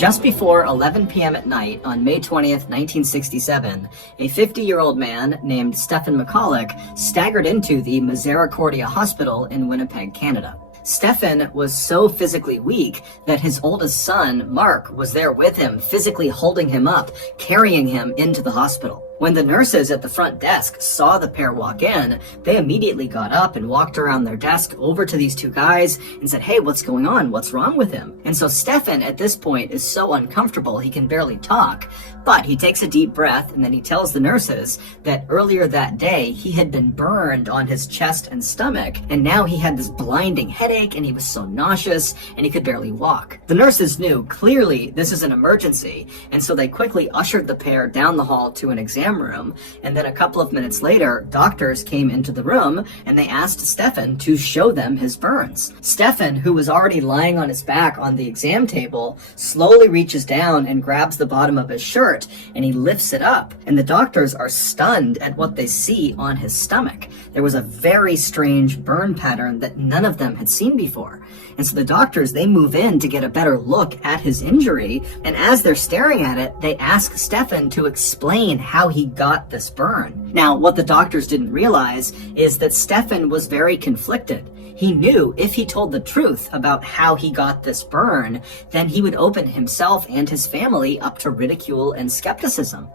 Just before 11 p.m. at night on May 20th, 1967, a 50-year-old man named Stephen McCulloch staggered into the Misericordia Hospital in Winnipeg, Canada. Stephen was so physically weak that his oldest son, Mark, was there with him, physically holding him up, carrying him into the hospital. When the nurses at the front desk saw the pair walk in, they immediately got up and walked around their desk over to these two guys and said, "Hey, what's going on? What's wrong with him?" And so Stephen at this point is so uncomfortable he can barely talk, but he takes a deep breath and then he tells the nurses that earlier that day he had been burned on his chest and stomach, and now he had this blinding headache and he was so nauseous and he could barely walk. The nurses knew clearly this is an emergency, and so they quickly ushered the pair down the hall to an exam room, and then a couple of minutes later, doctors came into the room and they asked Stephen to show them his burns. Stephen, who was already lying on his back on the exam table, slowly reaches down and grabs the bottom of his shirt and he lifts it up, and the doctors are stunned at what they see on his stomach. There was a very strange burn pattern that none of them had seen before. And so the doctors, they move in to get a better look at his injury, and as they're staring at it, they ask Stephen to explain how he got this burn. Now, what the doctors didn't realize is that Stephen was very conflicted. He knew if he told the truth about how he got this burn, then he would open himself and his family up to ridicule and skepticism.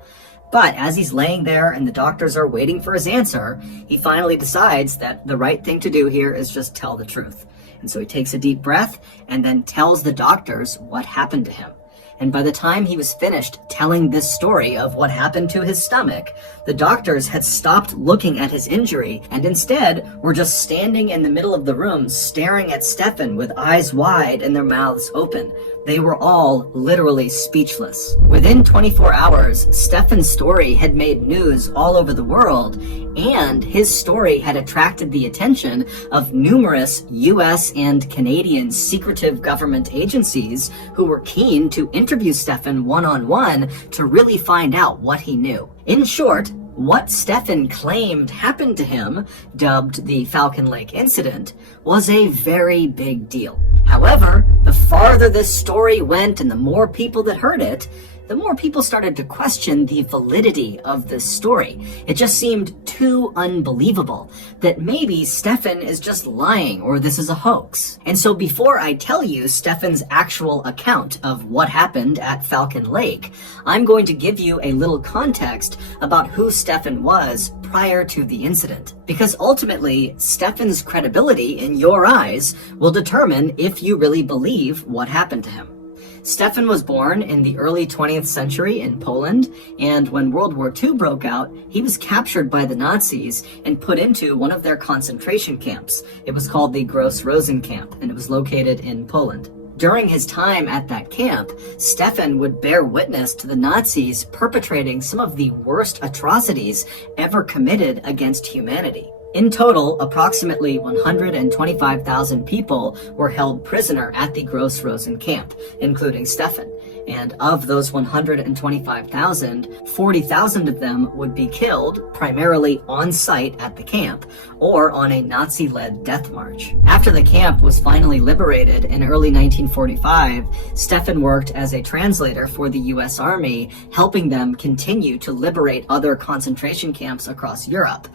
But as he's laying there and the doctors are waiting for his answer, he finally decides that the right thing to do here is just tell the truth. And so he takes a deep breath and then tells the doctors what happened to him. And by the time he was finished telling this story of what happened to his stomach, the doctors had stopped looking at his injury and instead were just standing in the middle of the room staring at Stephen with eyes wide and their mouths open. They were all literally speechless. Within 24 hours, Stephen's story had made news all over the world, and his story had attracted the attention of numerous US and Canadian secretive government agencies who were keen to interview Stephen one-on-one to really find out what he knew. In short, what Stephen claimed happened to him, dubbed the Falcon Lake incident, was a very big deal. However, the farther this story went and the more people that heard it, the more people started to question the validity of this story. It just seemed too unbelievable that maybe Stephen is just lying or this is a hoax. And so before I tell you Stephen's actual account of what happened at Falcon Lake, I'm going to give you a little context about who Stephen was prior to the incident. Because ultimately, Stephen's credibility in your eyes will determine if you really believe what happened to him. Stephen was born in the early 20th century in Poland, and when World War II broke out, he was captured by the Nazis and put into one of their concentration camps. It was called the Gross Rosen camp, and it was located in Poland. During his time at that camp, Stephen would bear witness to the Nazis perpetrating some of the worst atrocities ever committed against humanity. In total, approximately 125,000 people were held prisoner at the Gross Rosen camp, including Stephen. And of those 125,000, 40,000 of them would be killed, primarily on site at the camp, or on a Nazi-led death march. After the camp was finally liberated in early 1945, Stephen worked as a translator for the US Army, helping them continue to liberate other concentration camps across Europe.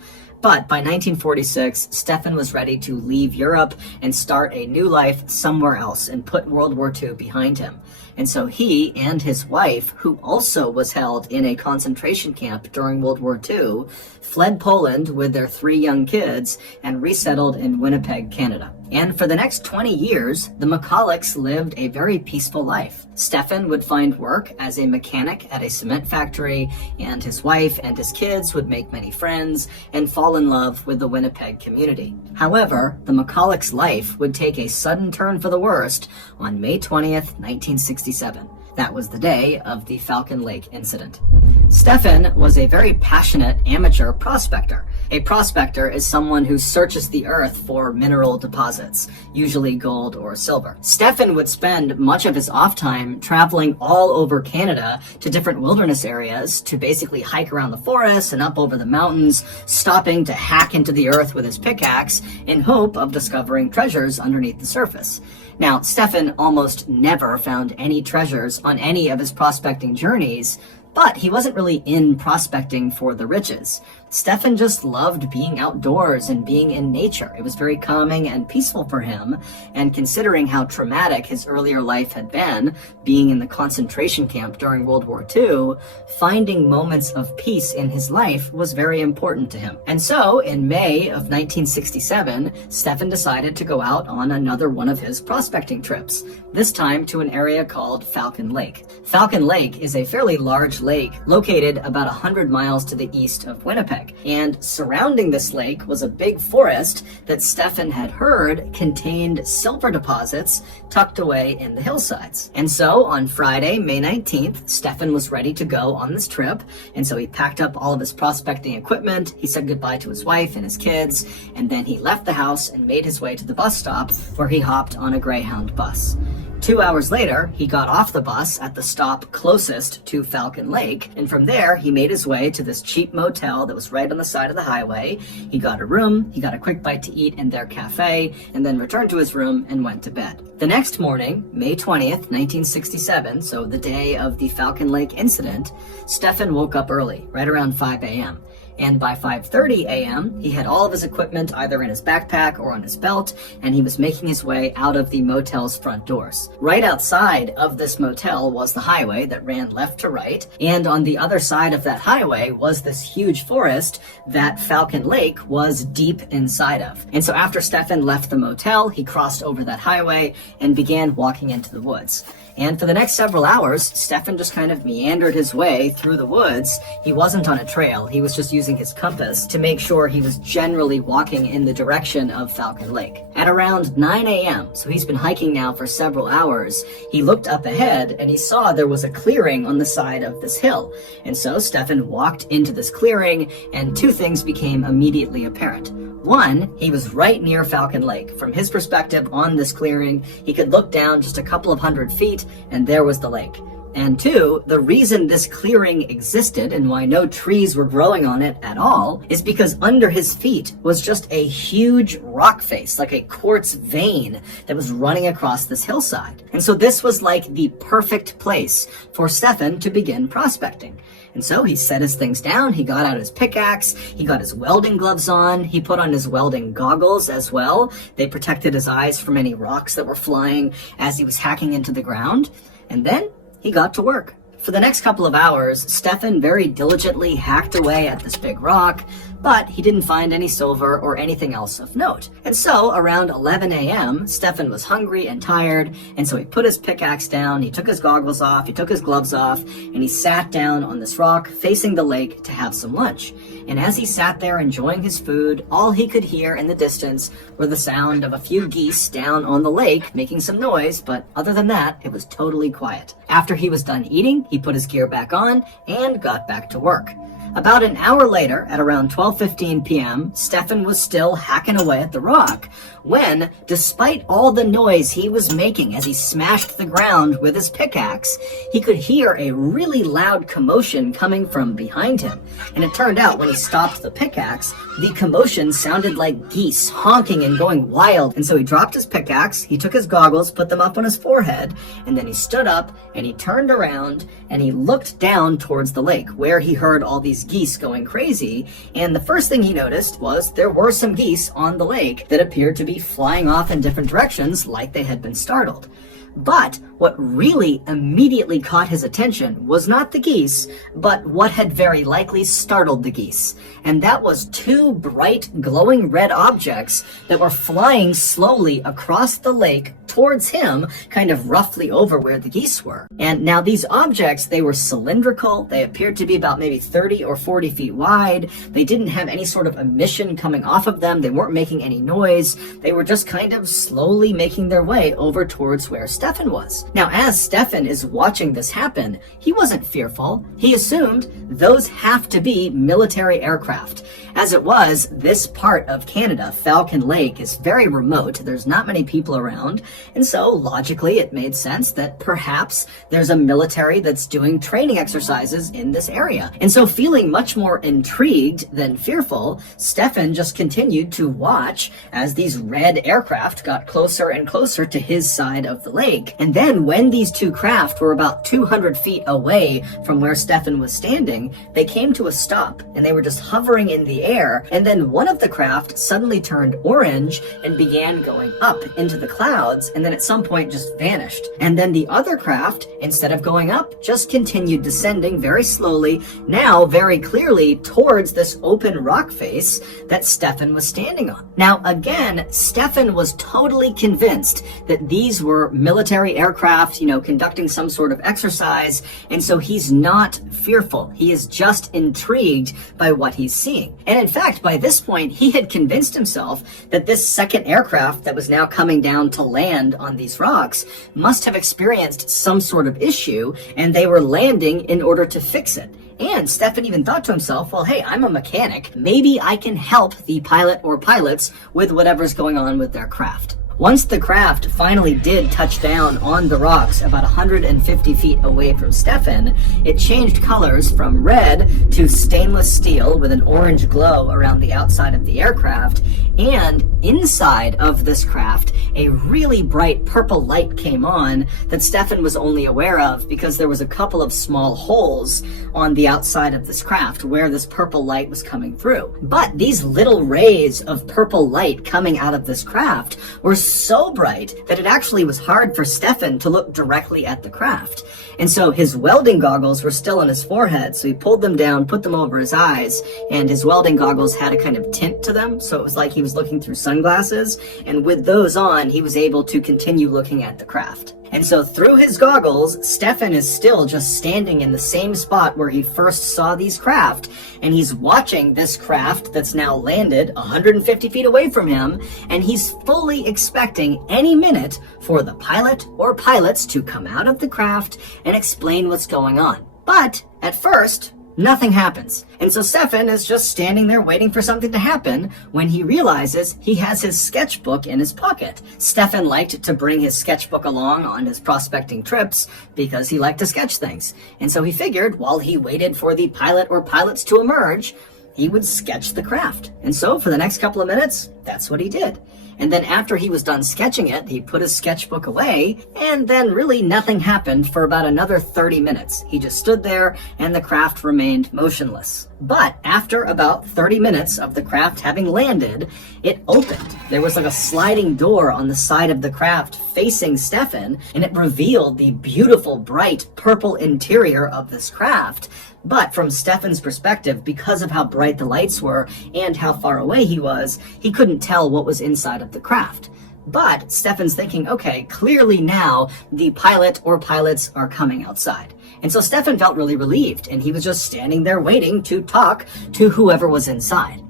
But by 1946, Stephen was ready to leave Europe and start a new life somewhere else and put World War II behind him. And so he and his wife, who also was held in a concentration camp during World War II, fled Poland with their 3 young kids and resettled in Winnipeg, Canada. And for the next 20 years, the McCullochs lived a very peaceful life. Stephen would find work as a mechanic at a cement factory, and his wife and his kids would make many friends and fall in love with the Winnipeg community. However, the McCullochs' life would take a sudden turn for the worst on May 20th, 1967. That was the day of the Falcon Lake incident. Stephen was a very passionate amateur prospector. A prospector is someone who searches the earth for mineral deposits, usually gold or silver. Stephen would spend much of his off time traveling all over Canada to different wilderness areas to basically hike around the forests and up over the mountains, stopping to hack into the earth with his pickaxe in hope of discovering treasures underneath the surface. Now, Stefan almost never found any treasures on any of his prospecting journeys, but he wasn't really in prospecting for the riches. Stefan just loved being outdoors and being in nature. It was very calming and peaceful for him, and considering how traumatic his earlier life had been, being in the concentration camp during World War II, finding moments of peace in his life was very important to him. And so, in May of 1967, Stefan decided to go out on another one of his prospecting trips, this time to an area called Falcon Lake. Falcon Lake is a fairly large lake located about 100 miles to the east of Winnipeg. And surrounding this lake was a big forest that Stefan had heard contained silver deposits tucked away in the hillsides. And so on Friday, May 19th, Stefan was ready to go on this trip. And so he packed up all of his prospecting equipment, he said goodbye to his wife and his kids, and then he left the house and made his way to the bus stop where he hopped on a Greyhound bus. 2 hours later, he got off the bus at the stop closest to Falcon Lake, and from there, he made his way to this cheap motel that was right on the side of the highway. He got a room, he got a quick bite to eat in their cafe, and then returned to his room and went to bed. The next morning, May 20th, 1967, so the day of the Falcon Lake incident, Stefan woke up early, right around 5 a.m. And by 5:30 a.m., he had all of his equipment either in his backpack or on his belt, and he was making his way out of the motel's front doors. Right outside of this motel was the highway that ran left to right, and on the other side of that highway was this huge forest that Falcon Lake was deep inside of. And so after Stefan left the motel, he crossed over that highway and began walking into the woods. And for the next several hours, Stefan just kind of meandered his way through the woods. He wasn't on a trail. He was just using his compass to make sure he was generally walking in the direction of Falcon Lake. At around 9 a.m., so he's been hiking now for several hours, he looked up ahead and he saw there was a clearing on the side of this hill. And so Stefan walked into this clearing, and two things became immediately apparent. One, he was right near Falcon Lake. From his perspective on this clearing, he could look down just a couple of hundred feet, and there was the lake. And two, the reason this clearing existed and why no trees were growing on it at all is because under his feet was just a huge rock face, like a quartz vein that was running across this hillside. And so this was like the perfect place for Stefan to begin prospecting. And so he set his things down, he got out his pickaxe, he got his welding gloves on, he put on his welding goggles as well. They protected his eyes from any rocks that were flying as he was hacking into the ground. And then he got to work. For the next couple of hours, Stefan very diligently hacked away at this big rock, but he didn't find any silver or anything else of note. And so, around 11 a.m., Stefan was hungry and tired, and so he put his pickaxe down, he took his goggles off, he took his gloves off, and he sat down on this rock facing the lake to have some lunch. And as he sat there enjoying his food, all he could hear in the distance were the sound of a few geese down on the lake making some noise, but other than that, it was totally quiet. After he was done eating, he put his gear back on and got back to work. About an hour later, at around 12:15 p.m., Stefan was still hacking away at the rock when, despite all the noise he was making as he smashed the ground with his pickaxe, he could hear a really loud commotion coming from behind him. And it turned out when he stopped the pickaxe, the commotion sounded like geese honking and going wild. And so he dropped his pickaxe, he took his goggles, put them up on his forehead, and then he stood up and he turned around and he looked down towards the lake where he heard all these geese going crazy. And the first thing he noticed was there were some geese on the lake that appeared to be flying off in different directions like they had been startled. But what really immediately caught his attention was not the geese, but what had very likely startled the geese. And that was two bright, glowing red objects that were flying slowly across the lake towards him, kind of roughly over where the geese were. And now these objects, they were cylindrical. They appeared to be about maybe 30 or 40 feet wide. They didn't have any sort of emission coming off of them. They weren't making any noise. They were just kind of slowly making their way over towards where Stefan was. Now, as Stefan is watching this happen, he wasn't fearful. He assumed those have to be military aircraft. As it was, this part of Canada, Falcon Lake, is very remote. There's not many people around. And so, logically, it made sense that perhaps there's a military that's doing training exercises in this area. And so, feeling much more intrigued than fearful, Stefan just continued to watch as these red aircraft got closer and closer to his side of the lake. And then, when these two craft were about 200 feet away from where Stefan was standing, they came to a stop, and they were just hovering in the air, and then one of the craft suddenly turned orange and began going up into the clouds, and then at some point just vanished. And then the other craft, instead of going up, just continued descending very slowly, now very clearly towards this open rock face that Stefan was standing on. Now again, Stefan was totally convinced that these were military aircraft, conducting some sort of exercise, and so he's not fearful. He is just intrigued by what he's seeing. And in fact, by this point, he had convinced himself that this second aircraft that was now coming down to land on these rocks must have experienced some sort of issue, and they were landing in order to fix it. And Stefan even thought to himself, well, hey, I'm a mechanic. Maybe I can help the pilot or pilots with whatever's going on with their craft. Once the craft finally did touch down on the rocks about 150 feet away from Stefan, it changed colors from red to stainless steel with an orange glow around the outside of the aircraft, and inside of this craft, a really bright purple light came on that Stefan was only aware of because there was a couple of small holes on the outside of this craft where this purple light was coming through. But these little rays of purple light coming out of this craft were so bright that it actually was hard for Stefan to look directly at the craft. And so his welding goggles were still on his forehead, so he pulled them down, put them over his eyes, and his welding goggles had a kind of tint to them, so it was like he was looking through sunglasses, and with those on, he was able to continue looking at the craft. And so through his goggles, Stefan is still just standing in the same spot where he first saw these craft, and he's watching this craft that's now landed 150 feet away from him, and he's fully expecting any minute for the pilot or pilots to come out of the craft and explain what's going on. But at first, nothing happens. And so Stefan is just standing there waiting for something to happen when he realizes he has his sketchbook in his pocket. Stefan liked to bring his sketchbook along on his prospecting trips because he liked to sketch things. And so he figured while he waited for the pilot or pilots to emerge, he would sketch the craft. And so for the next couple of minutes, that's what he did. And then after he was done sketching it, he put his sketchbook away, and then really nothing happened for about another 30 minutes. He just stood there, and the craft remained motionless. But after about 30 minutes of the craft having landed, it opened. There was like a sliding door on the side of the craft facing Stefan, and it revealed the beautiful, bright purple interior of this craft. But from Stefan's perspective, because of how bright the lights were and how far away he was, he couldn't tell what was inside of the craft. But Stefan's thinking, okay, clearly now the pilot or pilots are coming outside. And so Stefan felt really relieved, and he was just standing there waiting to talk to whoever was inside.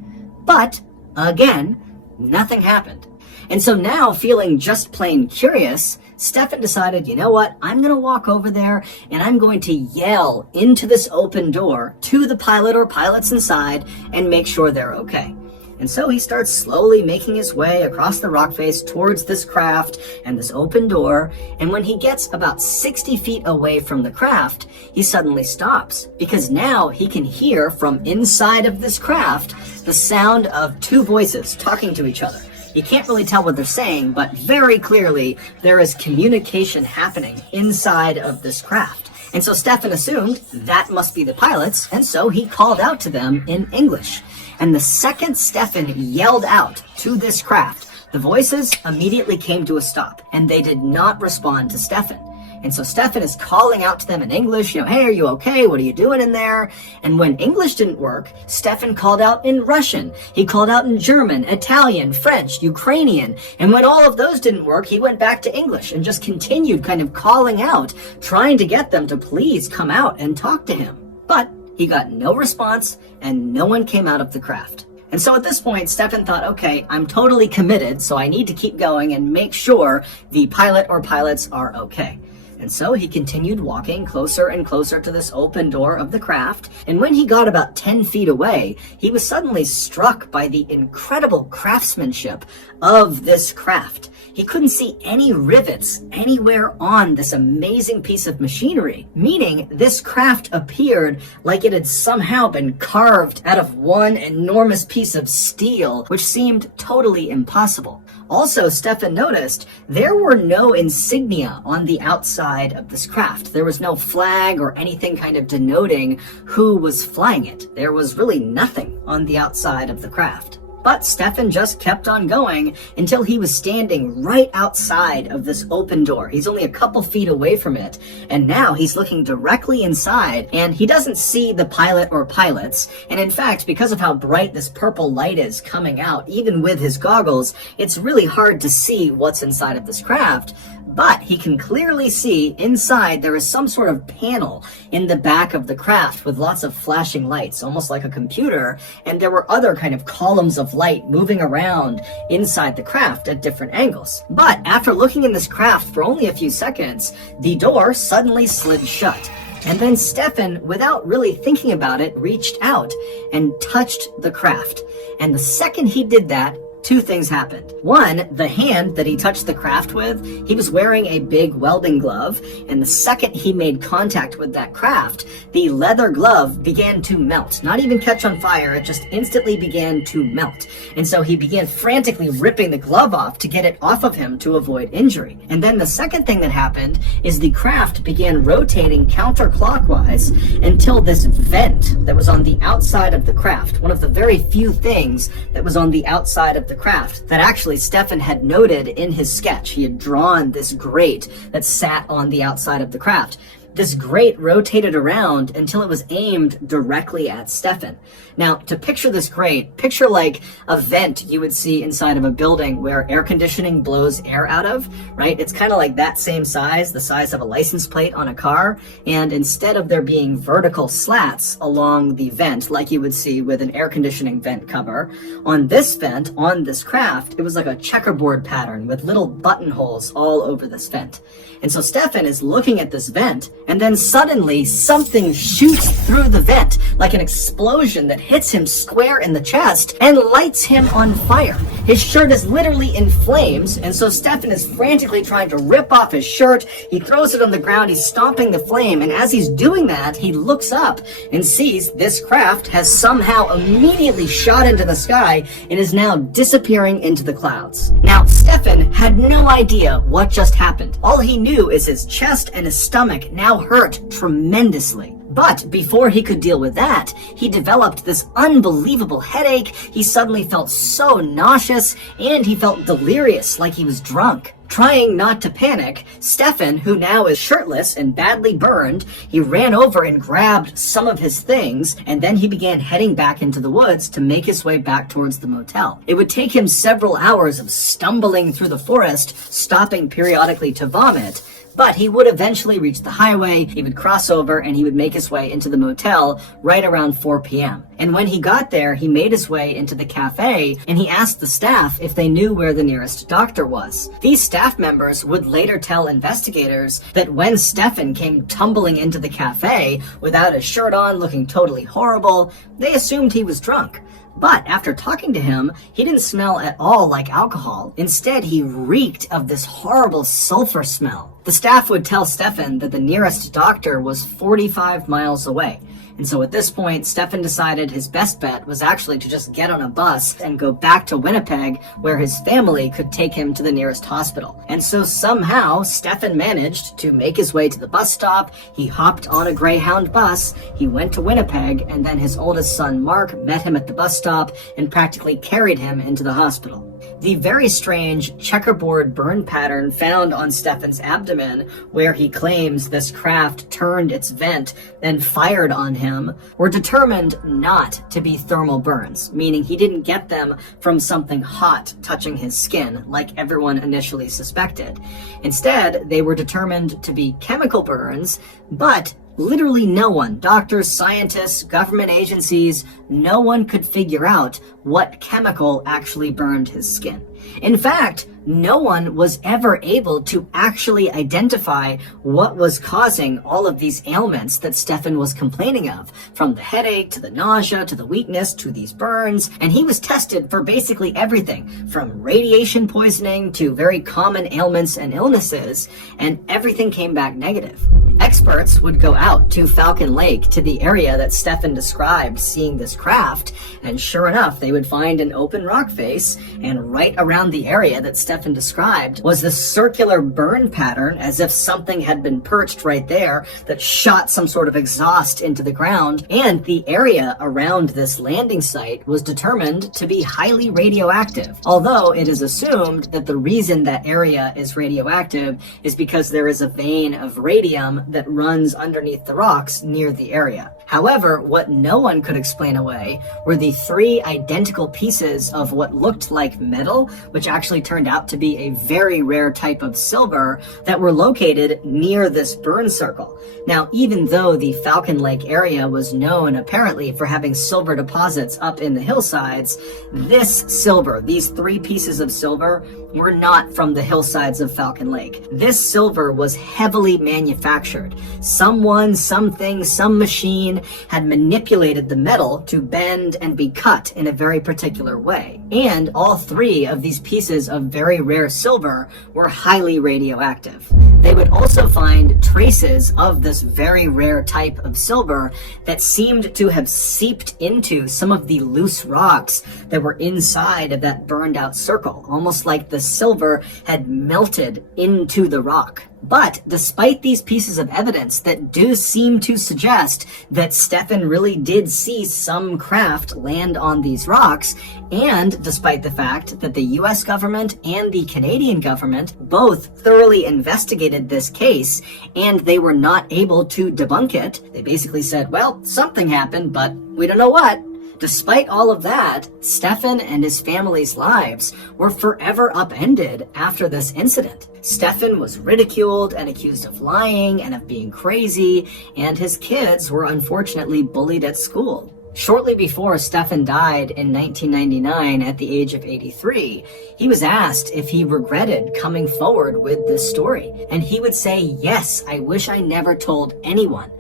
But, again, nothing happened. And so now, feeling just plain curious, Stefan decided, you know what, I'm going to walk over there and I'm going to yell into this open door to the pilot or pilots inside and make sure they're okay. And so he starts slowly making his way across the rock face towards this craft and this open door, and when he gets about 60 feet away from the craft, he suddenly stops, because now he can hear from inside of this craft the sound of two voices talking to each other. You can't really tell what they're saying, but very clearly there is communication happening inside of this craft. And so Stefan assumed that must be the pilots, and so he called out to them in English. And the second Stefan yelled out to this craft, the voices immediately came to a stop, and they did not respond to Stefan. And so Stefan is calling out to them in English, hey, are you okay? What are you doing in there? And when English didn't work, Stefan called out in Russian. He called out in German, Italian, French, Ukrainian. And when all of those didn't work, he went back to English and just continued kind of calling out, trying to get them to please come out and talk to him. But he got no response, and no one came out of the craft. And so at this point, Stefan thought, okay, I'm totally committed, so I need to keep going and make sure the pilot or pilots are okay. And so he continued walking closer and closer to this open door of the craft, and when he got about 10 feet away, he was suddenly struck by the incredible craftsmanship of this craft. He couldn't see any rivets anywhere on this amazing piece of machinery, meaning this craft appeared like it had somehow been carved out of one enormous piece of steel, which seemed totally impossible. Also, Stefan noticed there were no insignia on the outside of this craft. There was no flag or anything kind of denoting who was flying it. There was really nothing on the outside of the craft. But Stefan just kept on going until he was standing right outside of this open door. He's only a couple feet away from it, and now he's looking directly inside, and he doesn't see the pilot or pilots. And in fact, because of how bright this purple light is coming out, even with his goggles, it's really hard to see what's inside of this craft. But he can clearly see inside there is some sort of panel in the back of the craft with lots of flashing lights, almost like a computer, and there were other kind of columns of light moving around inside the craft at different angles. But after looking in this craft for only a few seconds, the door suddenly slid shut. And then Stefan, without really thinking about it, reached out and touched the craft. And the second he did that, two things happened. One, the hand that he touched the craft with, he was wearing a big welding glove, and the second he made contact with that craft, the leather glove began to melt. Not even catch on fire, it just instantly began to melt. And so he began frantically ripping the glove off to get it off of him to avoid injury. And then the second thing that happened is the craft began rotating counterclockwise until this vent that was on the outside of the craft, one of the very few things that was on the outside of the craft that actually Stefan had noted in his sketch. He had drawn this grate that sat on the outside of the craft. This grate rotated around until it was aimed directly at Stefan. Now, to picture this grate, picture like a vent you would see inside of a building where air conditioning blows air out of, right? It's kind of like that same size, the size of a license plate on a car. And instead of there being vertical slats along the vent, like you would see with an air conditioning vent cover, on this vent, on this craft, it was like a checkerboard pattern with little buttonholes all over this vent. And so Stefan is looking at this vent, and then suddenly something shoots through the vent like an explosion that hits him square in the chest and lights him on fire. His shirt is literally in flames, and so Stefan is frantically trying to rip off his shirt. He throws it on the ground, he's stomping the flame, and as he's doing that, he looks up and sees this craft has somehow immediately shot into the sky and is now disappearing into the clouds. Now, Stefan had no idea what just happened. All he knew is his chest and his stomach now hurt tremendously. But before he could deal with that, he developed this unbelievable headache. He suddenly felt so nauseous, and he felt delirious, like he was drunk. Trying not to panic, Stefan, who now is shirtless and badly burned, he ran over and grabbed some of his things, and then he began heading back into the woods to make his way back towards the motel. It would take him several hours of stumbling through the forest, stopping periodically to vomit, but he would eventually reach the highway, he would cross over, and he would make his way into the motel right around 4 p.m. And when he got there, he made his way into the cafe, and he asked the staff if they knew where the nearest doctor was. These staff members would later tell investigators that when Stefan came tumbling into the cafe without his shirt on, looking totally horrible, they assumed he was drunk. But after talking to him, he didn't smell at all like alcohol. Instead, he reeked of this horrible sulfur smell. The staff would tell Stefan that the nearest doctor was 45 miles away. And so at this point, Stefan decided his best bet was actually to just get on a bus and go back to Winnipeg, where his family could take him to the nearest hospital. And so somehow, Stefan managed to make his way to the bus stop. He hopped on a Greyhound bus, he went to Winnipeg, and then his oldest son, Mark, met him at the bus stop and practically carried him into the hospital. The very strange checkerboard burn pattern found on Stefan's abdomen, where he claims this craft turned its vent and fired on him, were determined not to be thermal burns, meaning he didn't get them from something hot touching his skin, like everyone initially suspected. Instead, they were determined to be chemical burns, but Literally no one, doctors, scientists, government agencies, no one could figure out what chemical actually burned his skin. In fact, no one was ever able to actually identify what was causing all of these ailments that Stefan was complaining of, from the headache to the nausea to the weakness to these burns. And he was tested for basically everything, from radiation poisoning to very common ailments and illnesses, and everything came back negative. Experts would go out to Falcon Lake, to the area that Stefan described seeing this craft, and sure enough, they would find an open rock face, and right around the area that Stefan described was this circular burn pattern, as if something had been perched right there that shot some sort of exhaust into the ground, and the area around this landing site was determined to be highly radioactive. Although it is assumed that the reason that area is radioactive is because there is a vein of radium that runs underneath the rocks near the area. However, what no one could explain away were the 3 identical pieces of what looked like metal, which actually turned out to be a very rare type of silver, that were located near this burn circle. Now, even though the Falcon Lake area was known apparently for having silver deposits up in the hillsides, this silver, these 3 pieces of silver, were not from the hillsides of Falcon Lake. This silver was heavily manufactured. Someone, something, some machine had manipulated the metal to bend and be cut in a very particular way. And all 3 of these pieces of very rare silver were highly radioactive. They would also find traces of this very rare type of silver that seemed to have seeped into some of the loose rocks that were inside of that burned out circle, almost like the silver had melted into the rock. But despite these pieces of evidence that do seem to suggest that Stefan really did see some craft land on these rocks, and despite the fact that the US government and the Canadian government both thoroughly investigated this case and they were not able to debunk it, they basically said, well, something happened, but we don't know what. Despite all of that, Stefan and his family's lives were forever upended after this incident. Stefan was ridiculed and accused of lying and of being crazy, and his kids were unfortunately bullied at school. Shortly before Stefan died in 1999 at the age of 83, he was asked if he regretted coming forward with this story. And he would say, yes, I wish I never told anyone.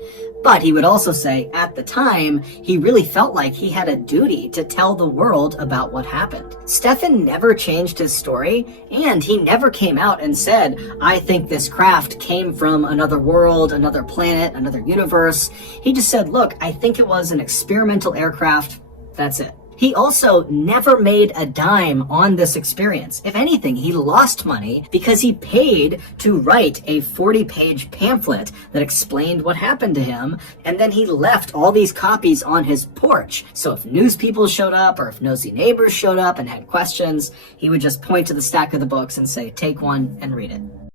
But he would also say, at the time, he really felt like he had a duty to tell the world about what happened. Stefan never changed his story, and he never came out and said, I think this craft came from another world, another planet, another universe. He just said, look, I think it was an experimental aircraft. That's it. He also never made a dime on this experience. If anything, he lost money because he paid to write a 40-page pamphlet that explained what happened to him, and then he left all these copies on his porch. So if news people showed up or if nosy neighbors showed up and had questions, he would just point to the stack of the books and say, take one and read it.